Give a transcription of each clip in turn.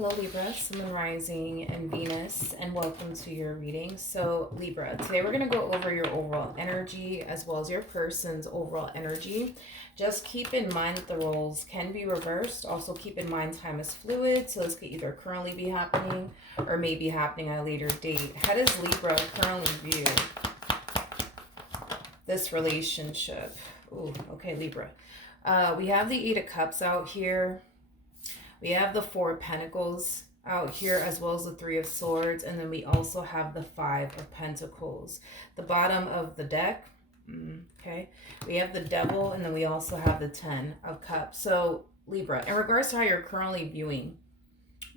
Hello Libra, Sun, Moon, Rising, and Venus, and welcome to your reading. So Libra, today we're going to go over your overall energy as well as your person's overall energy. Just keep in mind that the roles can be reversed. Also keep in mind time is fluid, so this could either currently be happening or may be happening at a later date. How does Libra currently view this relationship? Ooh, okay, Libra. We have the Eight of Cups out here. We have the Four of Pentacles out here as well as the Three of Swords. And then we also have the Five of Pentacles. The bottom of the deck, okay, we have the Devil and then we also have the Ten of Cups. So Libra, in regards to how you're currently viewing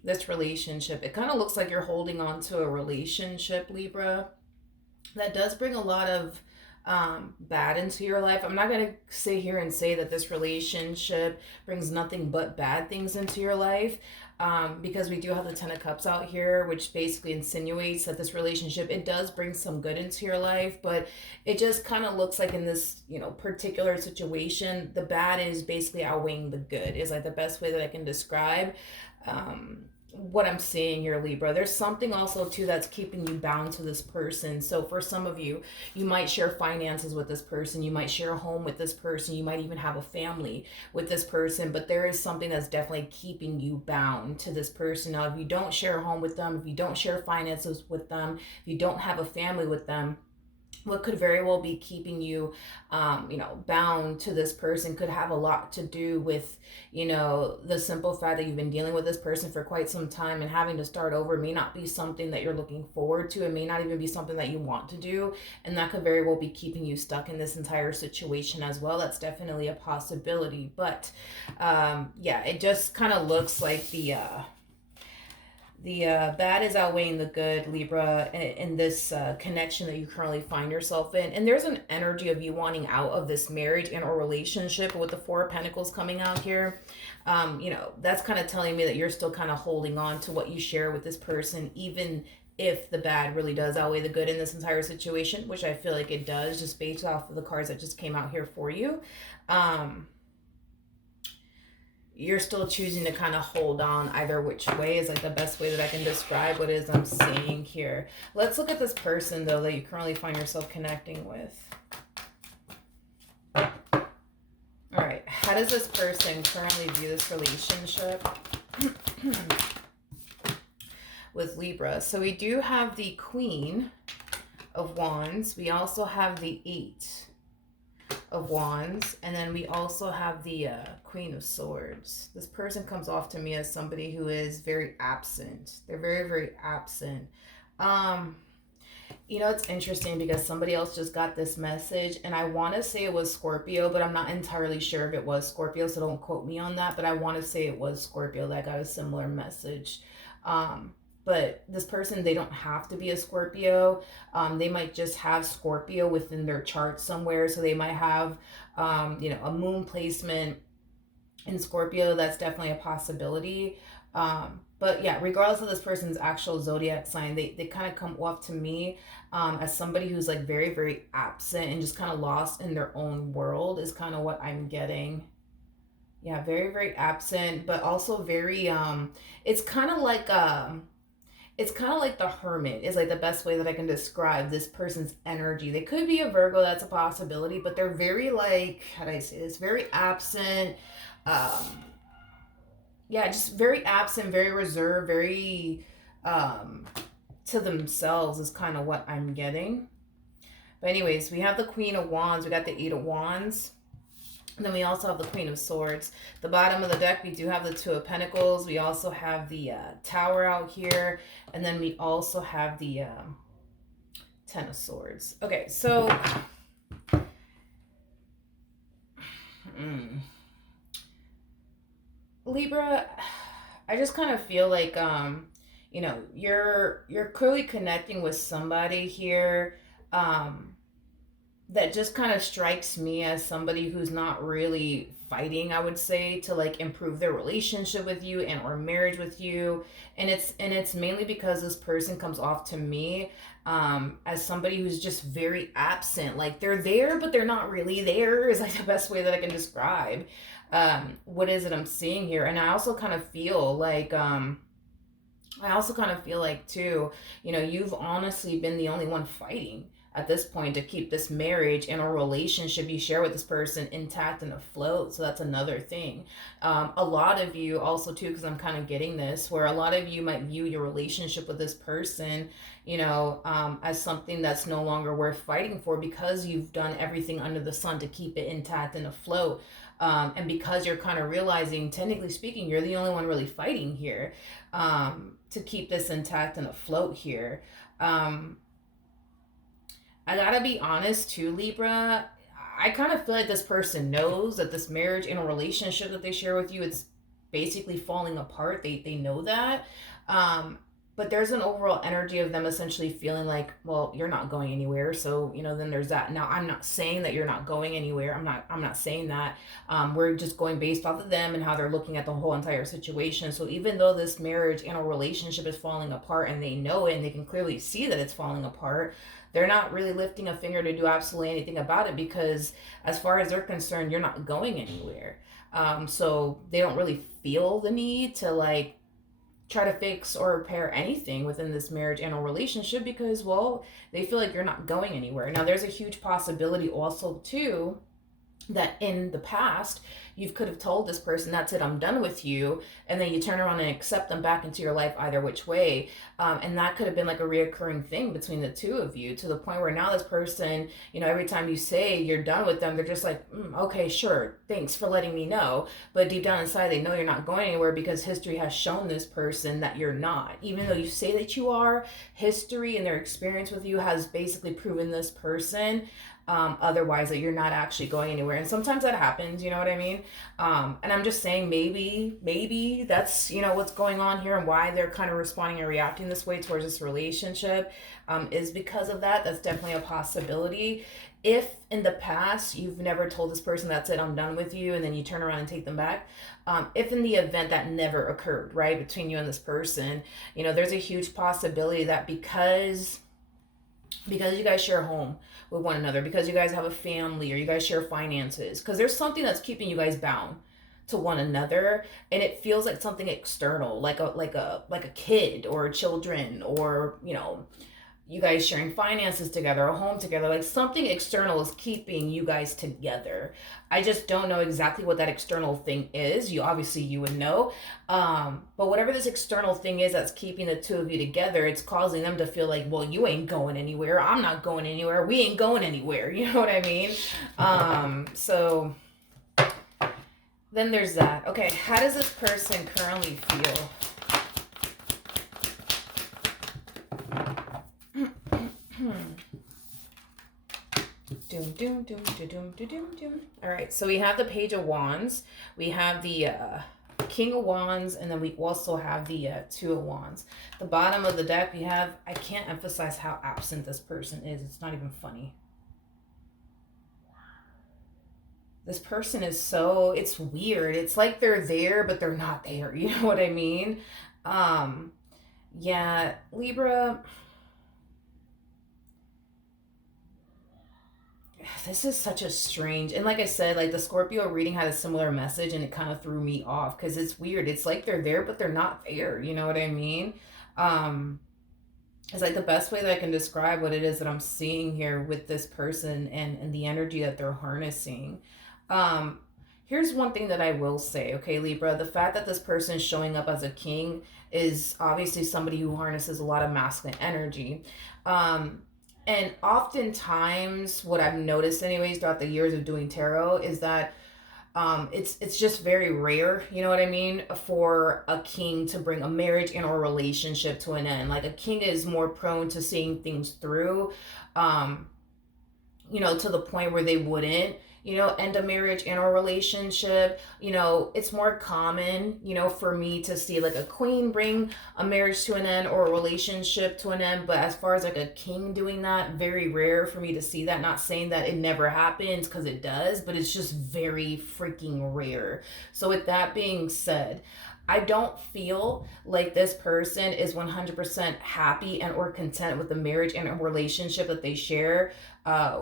this relationship, it kind of looks like you're holding on to a relationship, Libra, that does bring a lot of bad into your life. I'm not going to sit here and say that this relationship brings nothing but bad things into your life, because we do have the Ten of Cups out here, which basically insinuates that this relationship, it does bring some good into your life, but it just kind of looks like in this, particular situation, the bad is basically outweighing the good, is like the best way that I can describe what I'm seeing here, Libra. There's something also too that's keeping you bound to this person. So for some of you, you might share finances with this person, you might share a home with this person, you might even have a family with this person, but there is something that's definitely keeping you bound to this person. Now, if you don't share a home with them, if you don't share finances with them, if you don't have a family with them, what could very well be keeping you, bound to this person could have a lot to do with, the simple fact that you've been dealing with this person for quite some time, and having to start over may not be something that you're looking forward to. It may not even be something that you want to do. And that could very well be keeping you stuck in this entire situation as well. That's definitely a possibility. But it just kind of looks like the bad is outweighing the good, Libra, in this connection that you currently find yourself in. And there's an energy of you wanting out of this marriage and or relationship. With the Four of Pentacles coming out here, that's kind of telling me that you're still kind of holding on to what you share with this person, even if the bad really does outweigh the good in this entire situation, which I feel like it does, just based off of the cards that just came out here for you. You're still choosing to kind of hold on either which way is like the best way that I can describe what it is I'm seeing here. Let's look at this person, though, that you currently find yourself connecting with. All right. How does this person currently view this relationship with Libra? So we do have the Queen of Wands. We also have the Eight of Wands, and then we also have the Queen of Swords. This person comes off to me as somebody who is very absent. They're very, very absent. It's interesting because somebody else just got this message, and I want to say it was Scorpio, but I'm not entirely sure if it was Scorpio, so don't quote me on that, but I want to say it was Scorpio that got a similar message. But this person, they don't have to be a Scorpio. They might just have Scorpio within their chart somewhere. So they might have, a moon placement in Scorpio. That's definitely a possibility. But yeah, regardless of this person's actual zodiac sign, they kind of come off to me as somebody who's like very, very absent and just kind of lost in their own world is kind of what I'm getting. Yeah, very, very absent, but also very, it's kind of like the Hermit is like the best way that I can describe this person's energy. They could be a Virgo, that's a possibility, but they're very like, how do I say this? Very absent. Just very absent, very reserved, very to themselves is kind of what I'm getting. But anyways, we have the Queen of Wands. We got the Eight of Wands. And then we also have the Queen of Swords. The bottom of the deck, we do have the Two of Pentacles. We also have the Tower out here. And then we also have the Ten of Swords. Okay, so Libra, I just kind of feel like, you're clearly connecting with somebody here. That just kind of strikes me as somebody who's not really fighting, I would say, to like improve their relationship with you and or marriage with you. And it's mainly because this person comes off to me as somebody who's just very absent. Like they're there, but they're not really there is like the best way that I can describe what is it I'm seeing here. And I also kind of feel like I also kind of feel like too, you've honestly been the only one fighting at this point to keep this marriage and a relationship you share with this person intact and afloat. So that's another thing. A lot of you also too, because I'm kind of getting this, where a lot of you might view your relationship with this person, as something that's no longer worth fighting for because you've done everything under the sun to keep it intact and afloat. And because you're kind of realizing, technically speaking, you're the only one really fighting here. To keep this intact and afloat here. I gotta be honest too, Libra. I kind of feel like this person knows that this marriage and a relationship that they share with you, it's basically falling apart. They know that. But there's an overall energy of them essentially feeling like, well, you're not going anywhere. So, then there's that. Now, I'm not saying that you're not going anywhere. I'm not saying that. We're just going based off of them and how they're looking at the whole entire situation. So even though this marriage and a relationship is falling apart and they know it and they can clearly see that it's falling apart, they're not really lifting a finger to do absolutely anything about it because as far as they're concerned, you're not going anywhere. So they don't really feel the need to like try to fix or repair anything within this marriage and a relationship because, well, they feel like you're not going anywhere. Now, there's a huge possibility also, too, that in the past you could have told this person, that's it, I'm done with you, and then you turn around and accept them back into your life either which way. And that could have been like a reoccurring thing between the two of you to the point where now this person, every time you say you're done with them, they're just like, okay, sure, thanks for letting me know. But deep down inside they know you're not going anywhere because history has shown this person that you're not. Even though you say that you are, history and their experience with you has basically proven this person otherwise, that you're not actually going anywhere. And sometimes that happens, you know what I mean? And I'm just saying maybe that's what's going on here and why they're kind of responding and reacting this way towards this relationship is because of that. That's definitely a possibility. If in the past you've never told this person, that's it, I'm done with you, and then you turn around and take them back, if in the event that never occurred, right, between you and this person, there's a huge possibility that because you guys share a home with one another, because you guys have a family or you guys share finances, because there's something that's keeping you guys bound to one another, and it feels like something external, like a kid or children, or you guys sharing finances together, a home together, like something external is keeping you guys together. I just don't know exactly what that external thing is. You would know. But whatever this external thing is that's keeping the two of you together, it's causing them to feel like, well, you ain't going anywhere. I'm not going anywhere. We ain't going anywhere. You know what I mean? So then there's that. Okay, how does this person currently feel? All right, so we have the Page of Wands, we have the King of Wands, and then we also have the Two of Wands. The bottom of the deck, we have, I can't emphasize how absent this person is. It's not even funny. This person is it's weird. It's like they're there, but they're not there. You know what I mean? Yeah, Libra, this is such a strange, and like I said, like the Scorpio reading had a similar message and it kind of threw me off because it's weird. It's like they're there but they're not there, you know what I mean? It's like the best way that I can describe what it is that I'm seeing here with this person and the energy that they're harnessing. Here's one thing that I will say, okay, Libra, the fact that this person is showing up as a king is obviously somebody who harnesses a lot of masculine energy. And oftentimes, what I've noticed anyways throughout the years of doing tarot is that it's just very rare, you know what I mean, for a king to bring a marriage and or relationship to an end. Like a king is more prone to seeing things through, to the point where they wouldn't, end a marriage and or relationship. It's more common, for me to see like a queen bring a marriage to an end or a relationship to an end. But as far as like a king doing that, very rare for me to see that. Not saying that it never happens, because it does, but it's just very freaking rare. So with that being said, I don't feel like this person is 100% happy and or content with the marriage and a relationship that they share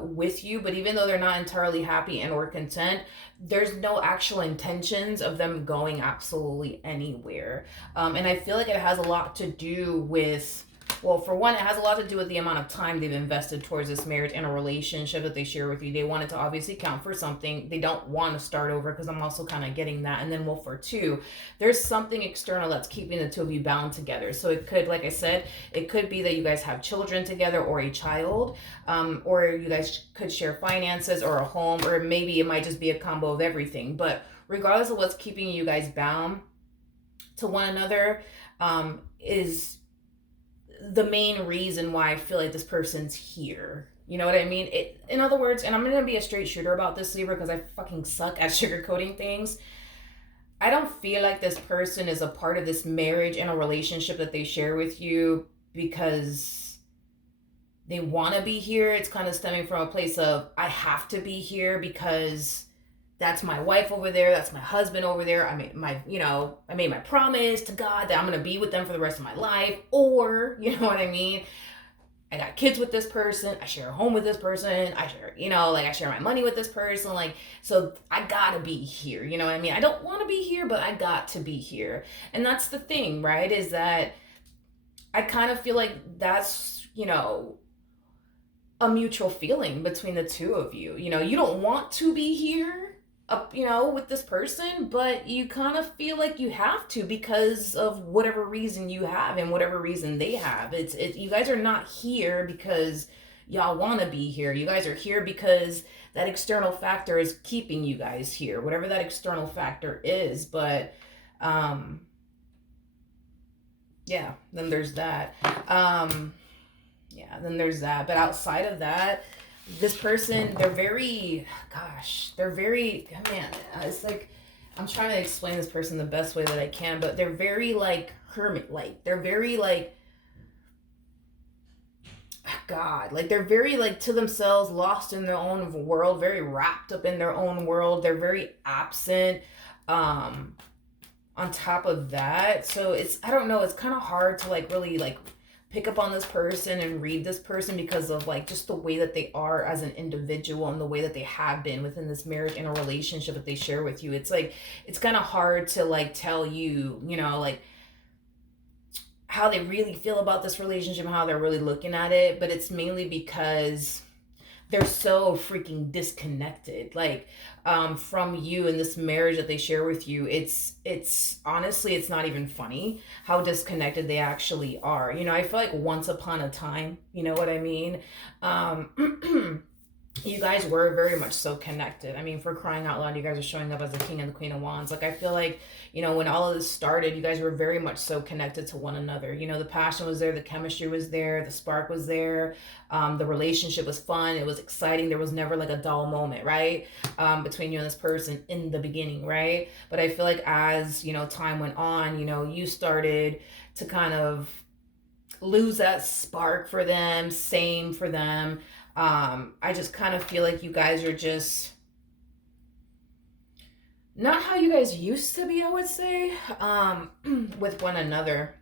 with you. But even though they're not entirely happy and or content, there's no actual intentions of them going absolutely anywhere. And I feel like it has a lot to do with, well, for one, it has a lot to do with the amount of time they've invested towards this marriage and a relationship that they share with you. They want it to obviously count for something. They don't want to start over, because I'm also kind of getting that. And then, well, for two, there's something external that's keeping the two of you bound together. So it could, like I said, it could be that you guys have children together or a child, or you guys could share finances or a home, or maybe it might just be a combo of everything. But regardless of what's keeping you guys bound to one another, is the main reason why I feel like this person's here. You know what I mean? In other words, and I'm going to be a straight shooter about this, Libra, because I fucking suck at sugarcoating things. I don't feel like this person is a part of this marriage and a relationship that they share with you because they want to be here. It's kind of stemming from a place of, I have to be here because that's my wife over there, that's my husband over there. I made my promise to God that I'm gonna be with them for the rest of my life. Or, you know what I mean? I got kids with this person, I share a home with this person, I share my money with this person, so I gotta be here, you know what I mean? I don't wanna be here, but I got to be here. And that's the thing, right? Is that I kind of feel like that's, a mutual feeling between the two of you. You don't want to be here, with this person, but you kind of feel like you have to because of whatever reason you have and whatever reason they have. You guys are not here because y'all want to be here. You guys are here because that external factor is keeping you guys here, whatever that external factor is. But yeah, then there's that. But outside of that, this person, it's like, I'm trying to explain this person the best way that I can, but they're very hermit-like. They're very they're very to themselves, lost in their own world, very wrapped up in their own world. They're very absent. On top of that, so I don't know, it's kind of hard to really pick up on this person and read this person because of just the way that they are as an individual and the way that they have been within this marriage and a relationship that they share with you. It's kind of hard to tell you, how they really feel about this relationship and how they're really looking at it. But it's mainly because they're so freaking disconnected from you and this marriage that they share with you. It's honestly, it's not even funny how disconnected they actually are. I feel like once upon a time, you know what I mean, you guys were very much so connected. I mean, for crying out loud, you guys are showing up as the king and the queen of wands. I feel like, when all of this started, you guys were very much so connected to one another. The passion was there, the chemistry was there, the spark was there, the relationship was fun, it was exciting. There was never a dull moment, right? Between you and this person in the beginning, right? But I feel like as, time went on, you started to kind of lose that spark for them, same for them. I just kind of feel like you guys are just not how you guys used to be, I would say, with one another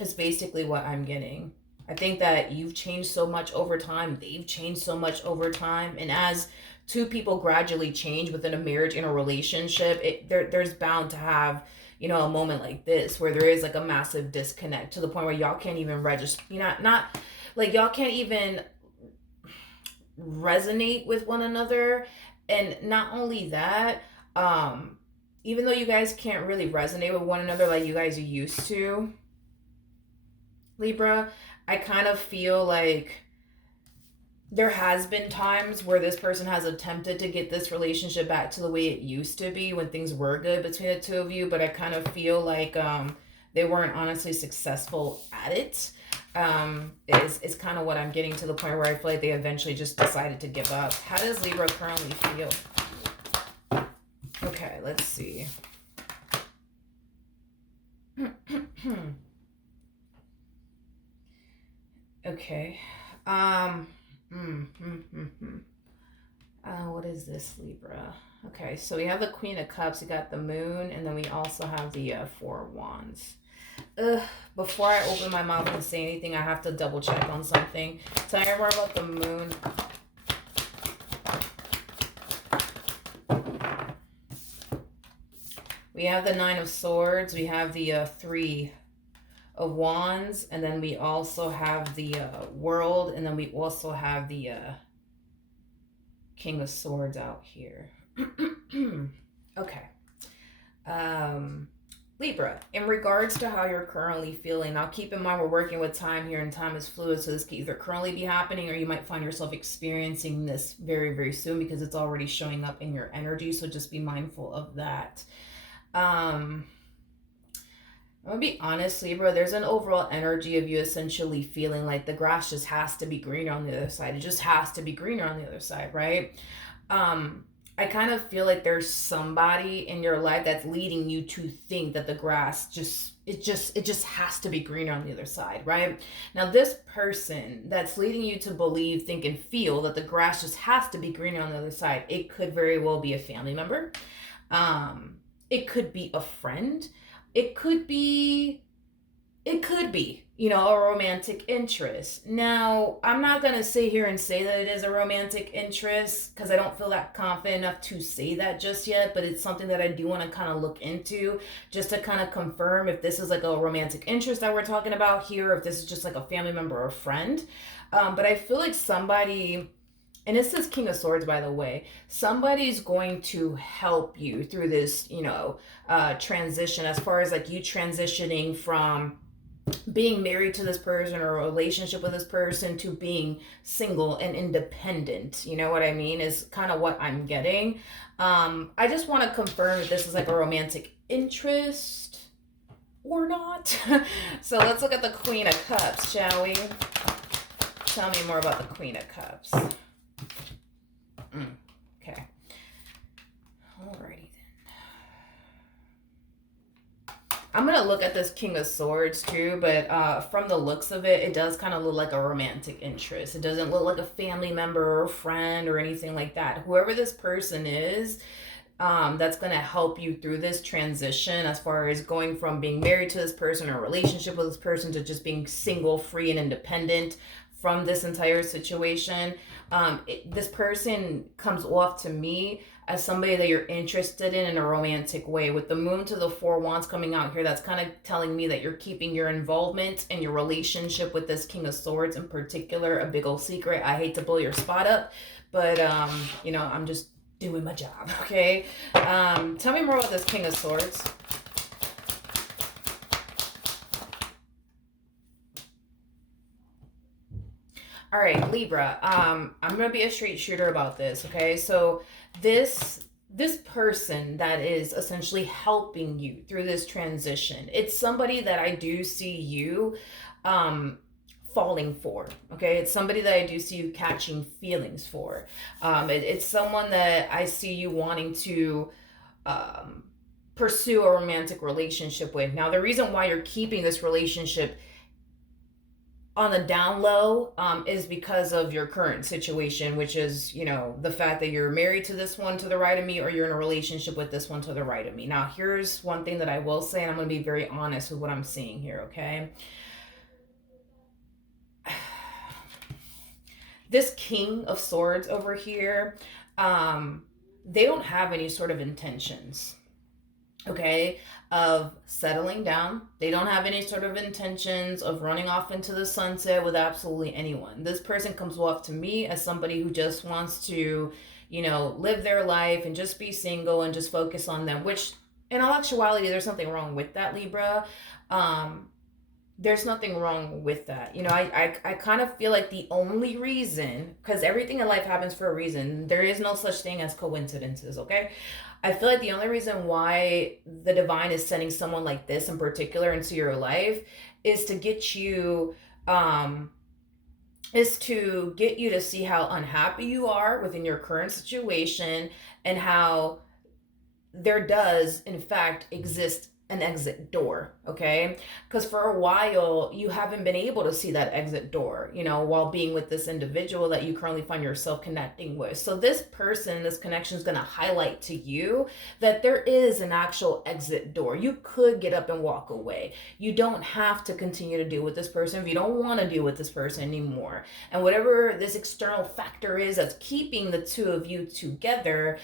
is basically what I'm getting. I think that you've changed so much over time. They've changed so much over time. And as two people gradually change within a marriage and a relationship, there's bound to have, a moment like this where there is a massive disconnect to the point where y'all can't even register, y'all can't even resonate with one another. And not only that, even though you guys can't really resonate with one another like you guys are used to, Libra, I kind of feel like there has been times where this person has attempted to get this relationship back to the way it used to be when things were good between the two of you, but I kind of feel like they weren't honestly successful at it. Is kind of what I'm getting, to the point where I feel like they eventually just decided to give up. How does Libra currently feel? Okay, let's see. Okay. What is this, Libra? Okay, so we have the Queen of Cups, we got the Moon, and then we also have the Four of Wands. Ugh, before I open my mouth and say anything, I have to double check on something. Tell me more about the Moon. We have the Nine of Swords, we have the Three of Wands, and then we also have the World, and then we also have the King of Swords out here. Okay. Libra, in regards to how you're currently feeling, now keep in mind we're working with time here and time is fluid, so this can either currently be happening or you might find yourself experiencing this very, very soon because it's already showing up in your energy, so just be mindful of that. I'm gonna be honest, Libra, there's an overall energy of you essentially feeling like the grass just has to be greener on the other side. It just has to be greener on the other side, right? I kind of feel like there's somebody in your life that's leading you to think that the grass just has to be greener on the other side, right? Now, this person that's leading you to believe, think, and feel that the grass just has to be greener on the other side, it could very well be a family member. It could be a friend. It could be, you know, a romantic interest. Now, I'm not going to sit here and say that it is a romantic interest because I don't feel that confident enough to say that just yet, but it's something that I do want to kind of look into just to kind of confirm if this is like a romantic interest that we're talking about here, if this is just like a family member or a friend. But I feel like somebody, and this is King of Swords, by the way, somebody's going to help you through this, you know, transition, as far as like you transitioning from being married to this person or a relationship with this person to being single and independent. You know what I mean? Is kind of what I'm getting. I just want to confirm if this is like a romantic interest or not. So let's look at the Queen of Cups, shall we? Tell me more about the Queen of Cups. Okay. Alrighty then. I'm going to look at this King of Swords too, but from the looks of it, it does kind of look like a romantic interest. It doesn't look like a family member or a friend or anything like that. Whoever this person is, that's going to help you through this transition as far as going from being married to this person or a relationship with this person to just being single, free, and independent from this entire situation. This person comes off to me as somebody that you're interested in a romantic way. With the Moon to the Four Wands coming out here, that's kind of telling me that you're keeping your involvement and your relationship with this King of Swords in particular a big old secret. I hate to blow your spot up, but you know, I'm just doing my job, okay? Tell me more about this King of Swords. All right, Libra, I'm going to be a straight shooter about this, okay? So this person that is essentially helping you through this transition, it's somebody that I do see you falling for, okay? It's somebody that I do see you catching feelings for. It's someone that I see you wanting to pursue a romantic relationship with. Now, the reason why you're keeping this relationship on the down low is because of your current situation, which is, you know, the fact that you're married to this one to the right of me, or you're in a relationship with this one to the right of me. Now, here's one thing that I will say, and I'm going to be very honest with what I'm seeing here, okay? This King of Swords over here, they don't have any sort of intentions, okay, of settling down. They don't have any sort of intentions of running off into the sunset with absolutely anyone. This person comes off to me as somebody who just wants to, you know, live their life and just be single and just focus on them, which in all actuality, there's nothing wrong with that, Libra. There's nothing wrong with that. You know, I kind of feel like the only reason, because everything in life happens for a reason, there is no such thing as coincidences, okay? I feel like the only reason why the divine is sending someone like this in particular into your life is to get you, to see how unhappy you are within your current situation and how there does, in fact, exist an exit door, okay? Because for a while you haven't been able to see that exit door, you know, while being with this individual that you currently find yourself connecting with. So this person, this connection is going to highlight to you that there is an actual exit door. You could get up and walk away. You don't have to continue to deal with this person if you don't want to deal with this person anymore. And whatever this external factor is that's keeping the two of you together,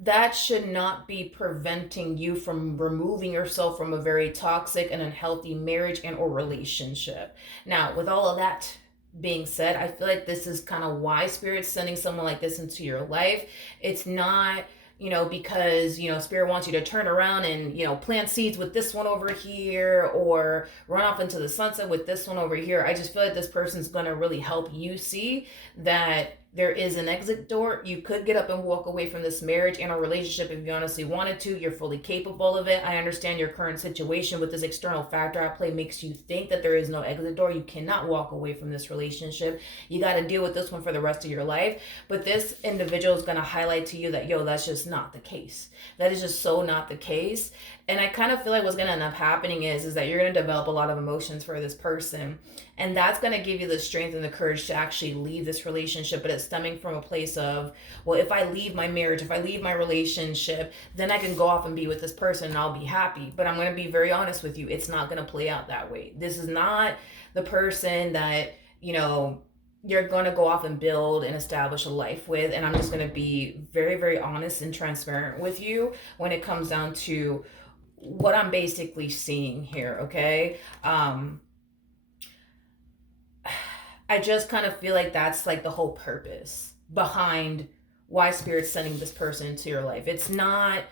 that should not be preventing you from removing yourself from a very toxic and unhealthy marriage and or relationship. Now, with all of that being said, I feel like this is kind of why Spirit's sending someone like this into your life. It's not, you know, because, you know, Spirit wants you to turn around and, you know, plant seeds with this one over here or run off into the sunset with this one over here. I just feel like this person's going to really help you see that there is an exit door. You could get up and walk away from this marriage and a relationship if you honestly wanted to. You're fully capable of it. I understand your current situation with this external factor at play makes you think that there is no exit door. You cannot walk away from this relationship. You got to deal with this one for the rest of your life. But this individual is going to highlight to you that, yo, that's just not the case. That is just so not the case. And I kind of feel like what's going to end up happening is that you're going to develop a lot of emotions for this person. And that's going to give you the strength and the courage to actually leave this relationship. But it's stemming from a place of, well, if I leave my marriage, if I leave my relationship, then I can go off and be with this person and I'll be happy. But I'm going to be very honest with you. It's not going to play out that way. This is not the person that, you know, you're going to go off and build and establish a life with. And I'm just going to be very, very honest and transparent with you when it comes down to what I'm basically seeing here, okay? I just kind of feel like that's like the whole purpose behind why Spirit's sending this person into your life. It's not,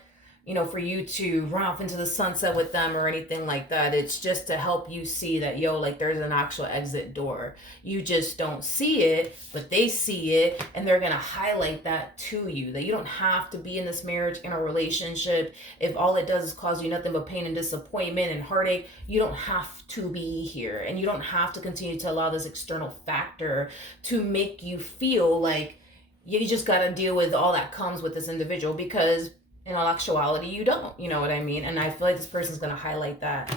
you know, for you to run off into the sunset with them or anything like that. It's just to help you see that, yo, like there's an actual exit door. You just don't see it, but they see it, and they're going to highlight that to you, that you don't have to be in this marriage, in a relationship. If all it does is cause you nothing but pain and disappointment and heartache, you don't have to be here. And you don't have to continue to allow this external factor to make you feel like you just got to deal with all that comes with this individual, because in all actuality, you don't, you know what I mean? And I feel like this person's going to highlight that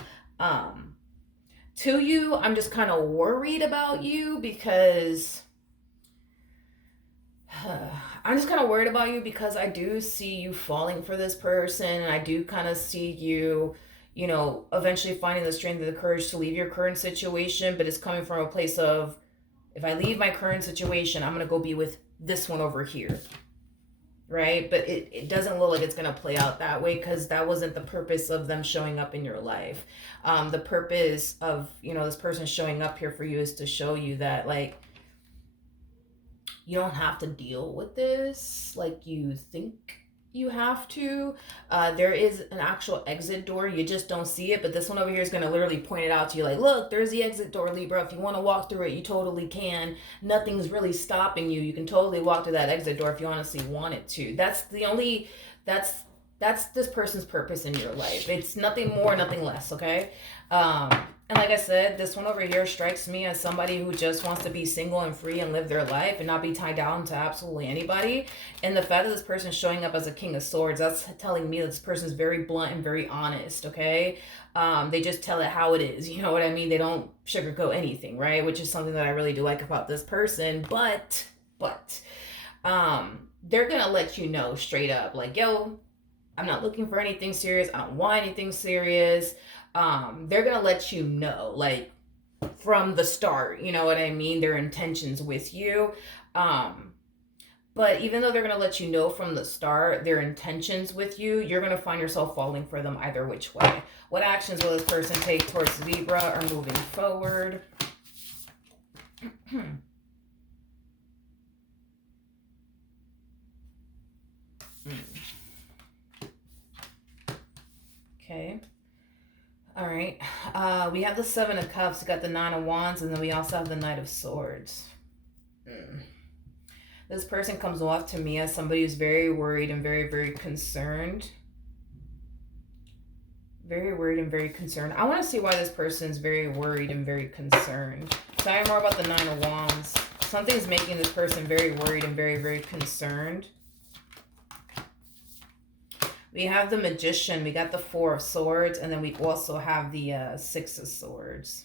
to you. I'm just kind of worried about you because I do see you falling for this person. And I do kind of see you, you know, eventually finding the strength and the courage to leave your current situation. But it's coming from a place of, if I leave my current situation, I'm going to go be with this one over here. Right? But it doesn't look like it's going to play out that way, because that wasn't the purpose of them showing up in your life. The purpose of, you know, this person showing up here for you is to show you that, like, you don't have to deal with this like you think you have to. There is an actual exit door. You just don't see it. But this one over here is going to literally point it out to you, like, look, there's the exit door, Libra. If you want to walk through it, you totally can. Nothing's really stopping you. You can totally walk through that exit door if you honestly wanted to. That's this person's purpose in your life. It's nothing more, nothing less, okay? And like I said, this one over here strikes me as somebody who just wants to be single and free and live their life and not be tied down to absolutely anybody. And the fact that this person is showing up as a King of Swords, that's telling me that this person is very blunt and very honest, okay? They just tell it how it is, you know what I mean? They don't sugarcoat anything, right? Which is something that I really do like about this person. But they're gonna let you know straight up, like, yo, I'm not looking for anything serious. I don't want anything serious. They're gonna let you know, like, from the start, you know what I mean, their intentions with you. But even though they're gonna let you know from the start their intentions with you, you're gonna find yourself falling for them either which way. What actions will this person take towards Libra or moving forward? Okay. All right. We have the Seven of Cups. We got the Nine of Wands, and then we also have the Knight of Swords. This person comes off to me as somebody who's very worried and very, very concerned. Very worried and very concerned. I want to see why this person's very worried and very concerned. Tell me more about the Nine of Wands. Something's making this person very worried and very, very concerned. We have the Magician, we got the Four of Swords, and then we also have the Six of Swords.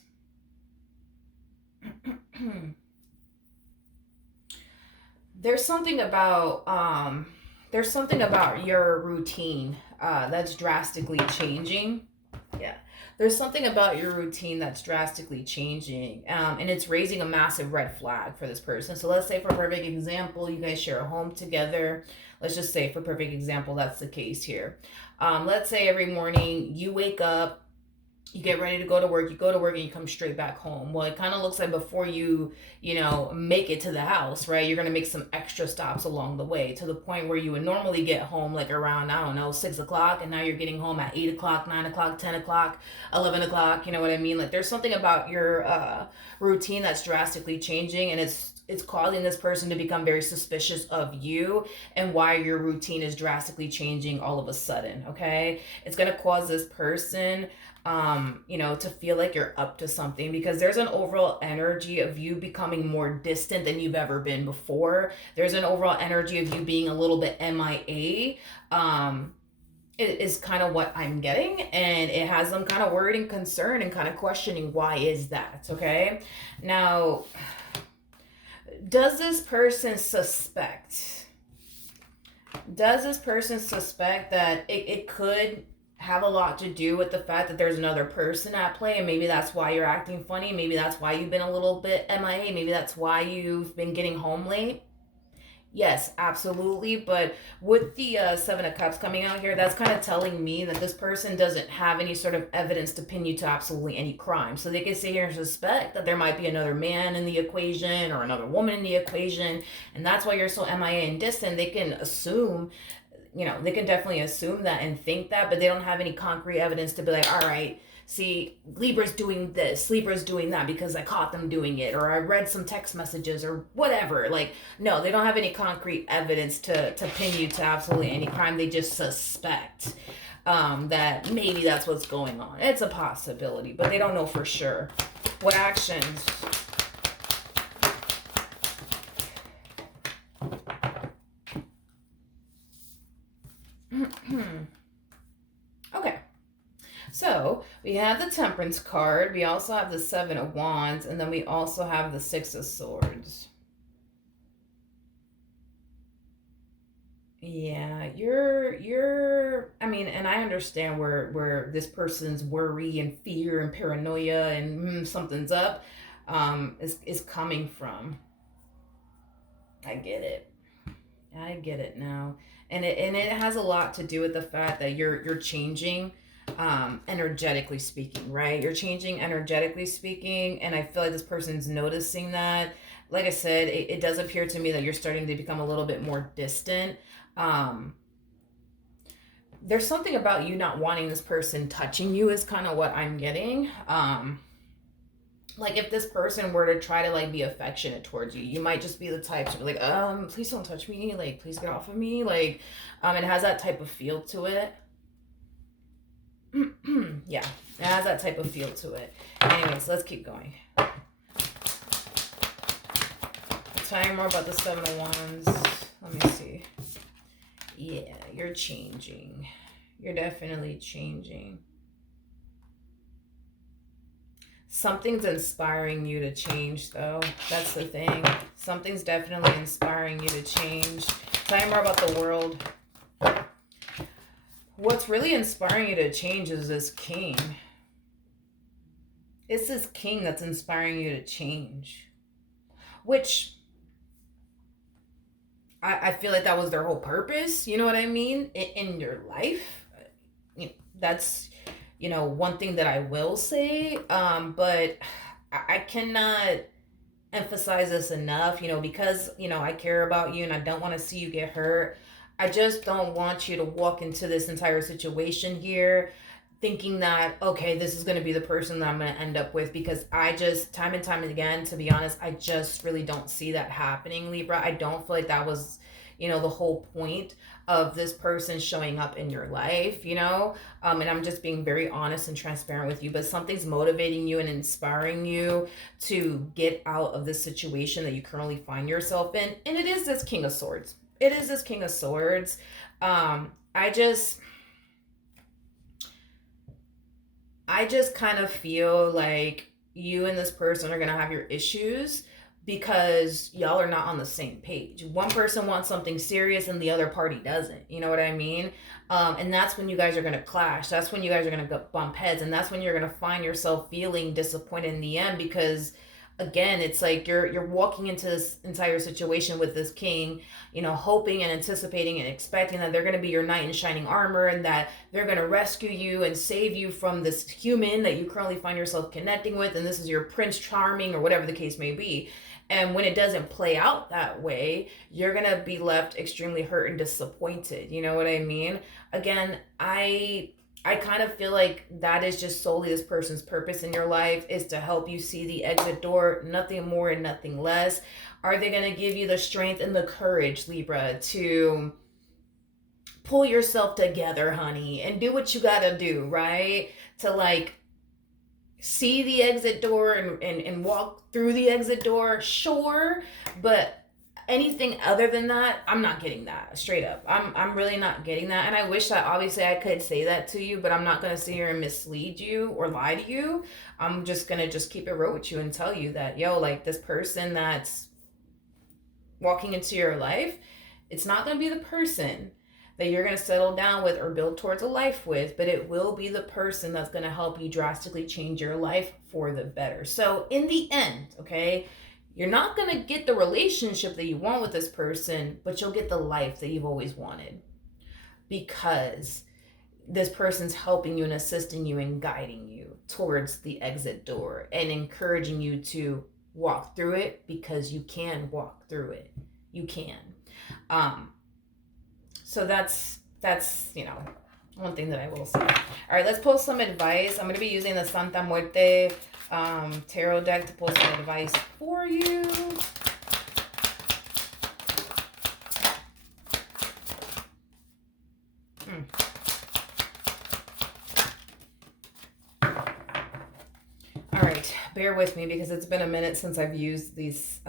There's something about your routine that's drastically changing. Yeah. There's something about your routine that's drastically changing, and it's raising a massive red flag for this person. So let's say, for perfect example, you guys share a home together. Let's just say, for perfect example, that's the case here. Let's say every morning you wake up, you get ready to go to work, you go to work and you come straight back home. Well, it kind of looks like before you make it to the house, right, you're going to make some extra stops along the way, to the point where you would normally get home like around, I don't know, 6 o'clock, and now you're getting home at 8 o'clock, 9 o'clock, 10 o'clock, 11 o'clock. You know what I mean? Like, there's something about your routine that's drastically changing, and it's causing this person to become very suspicious of you and why your routine is drastically changing all of a sudden. Okay, it's going to cause this person to feel like you're up to something, because there's an overall energy of you becoming more distant than you've ever been before. There's an overall energy of you being a little bit MIA. It is kind of what I'm getting, and it has them kind of worried and concerned and kind of questioning, why is that? Okay, now, does this person suspect that it could have a lot to do with the fact that there's another person at play, and maybe that's why you're acting funny, maybe that's why you've been a little bit MIA, maybe that's why you've been getting home late? Yes, absolutely. But with the Seven of Cups coming out here, that's kind of telling me that this person doesn't have any sort of evidence to pin you to absolutely any crime. So they can sit here and suspect that there might be another man in the equation or another woman in the equation, and that's why you're so MIA and distant. They can assume, they can definitely assume that and think that, but they don't have any concrete evidence to be like, all right, see, Libra's doing this, Libra's doing that because I caught them doing it, or I read some text messages, or whatever. Like, no, they don't have any concrete evidence to pin you to absolutely any crime. They just suspect that maybe that's what's going on. It's a possibility, but they don't know for sure. What actions? Okay. So we have the Temperance card, we also have the Seven of Wands, and then we also have the Six of Swords. Yeah, and I understand where this person's worry and fear and paranoia and something's up is coming from. I get it. I get it now. And it has a lot to do with the fact that you're changing energetically speaking, right? You're changing energetically speaking, and I feel like this person's noticing that. Like I said, it does appear to me that you're starting to become a little bit more distant. Um, there's something about you not wanting this person touching you is kind of what I'm getting. Like, if this person were to try to like be affectionate towards you, you might just be the type to be like, please don't touch me, like, please get off of me. Like, it has that type of feel to it. Yeah, it has that type of feel to it. Anyways, let's keep going. Tell me more about the Seven of Wands. Let me see. Yeah, you're changing. You're definitely changing. Something's inspiring you to change, though. That's the thing. Something's definitely inspiring you to change. Tell me more about the World. What's really inspiring you to change is this King. It's this King that's inspiring you to change. Which, I feel like that was their whole purpose. You know what I mean? In your life. That's, one thing that I will say. But I cannot emphasize this enough, because, I care about you and I don't want to see you get hurt. I just don't want you to walk into this entire situation here thinking that, okay, this is going to be the person that I'm going to end up with, because I just, time and time again, to be honest, I just really don't see that happening, Libra. I don't feel like that was, the whole point of this person showing up in your life, and I'm just being very honest and transparent with you, but something's motivating you and inspiring you to get out of this situation that you currently find yourself in, and it is this King of Swords. It is this King of Swords. I just, I just kind of feel like you and this person are going to have your issues because y'all are not on the same page. One person wants something serious and the other party doesn't. You know what I mean? And that's when you guys are going to clash. That's when you guys are going to bump heads. And that's when you're going to find yourself feeling disappointed in the end because again, it's like you're walking into this entire situation with this king, you know, hoping and anticipating and expecting that they're going to be your knight in shining armor and that they're going to rescue you and save you from this human that you currently find yourself connecting with, and this is your prince charming or whatever the case may be. And when it doesn't play out that way, you're going to be left extremely hurt and disappointed. You know what I mean? Again, I kind of feel like that is just solely this person's purpose in your life, is to help you see the exit door, nothing more and nothing less. Are they going to give you the strength and the courage, Libra, to pull yourself together, honey, and do what you got to do, right? To like see the exit door and walk through the exit door, sure, but anything other than that, I'm not getting that, straight up. I'm really not getting that. And I wish that obviously I could say that to you, but I'm not going to sit here and mislead you or lie to you. I'm just going to just keep it real with you and tell you that, yo, like this person that's walking into your life, it's not going to be the person that you're going to settle down with or build towards a life with, but it will be the person that's going to help you drastically change your life for the better. So in the end, okay, you're not going to get the relationship that you want with this person, but you'll get the life that you've always wanted because this person's helping you and assisting you and guiding you towards the exit door and encouraging you to walk through it because you can walk through it. You can. So that's, you know, one thing that I will say. All right, let's pull some advice. I'm going to be using the Santa Muerte tarot deck to pull some advice for you. All right, bear with me because it's been a minute since I've used these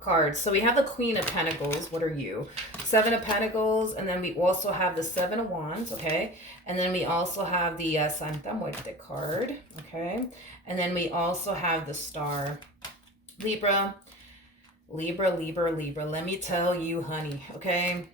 cards. So we have the Queen of Pentacles. What are you? Seven of Pentacles, and then we also have the Seven of Wands, okay? And then we also have the Santa Muerte card, okay? And then we also have the Star. Libra, Libra, Libra, Libra. Let me tell you, honey, okay?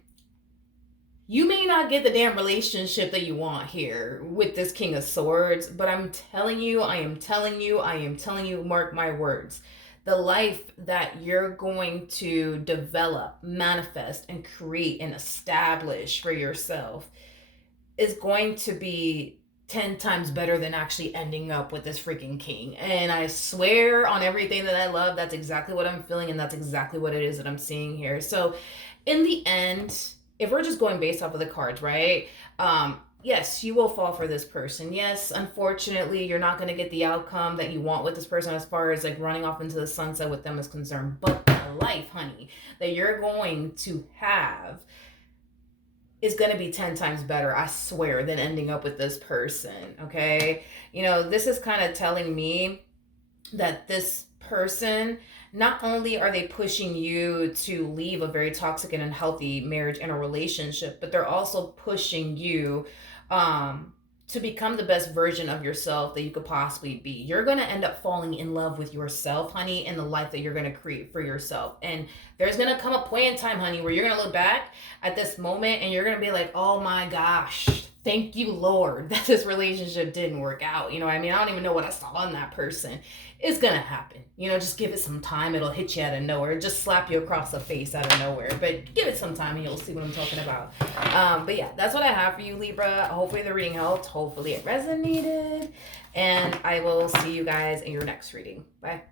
You may not get the damn relationship that you want here with this King of Swords, but I'm telling you, I am telling you, mark my words. The life that you're going to develop, manifest, and create and establish for yourself is going to be 10 times better than actually ending up with this freaking king. And I swear on everything that I love, that's exactly what I'm feeling, and that's exactly what it is that I'm seeing here. So in the end, if we're just going based off of the cards, right? Yes, you will fall for this person. Yes, unfortunately, you're not going to get the outcome that you want with this person as far as like running off into the sunset with them is concerned. But the life, honey, that you're going to have is going to be 10 times better, I swear, than ending up with this person, okay? You know, this is kind of telling me that this person, not only are they pushing you to leave a very toxic and unhealthy marriage and a relationship, but they're also pushing you to become the best version of yourself that you could possibly be. You're going to end up falling in love with yourself, honey, and the life that you're going to create for yourself. And there's going to come a point in time, honey, where you're going to look back at this moment and you're going to be like, oh my gosh, thank you, Lord, that this relationship didn't work out. You know what I mean? I don't even know what I saw in that person. It's going to happen. You know, just give it some time. It'll hit you out of nowhere. Just slap you across the face out of nowhere. But give it some time and you'll see what I'm talking about. But yeah, that's what I have for you, Libra. Hopefully the reading helped. Hopefully it resonated. And I will see you guys in your next reading. Bye.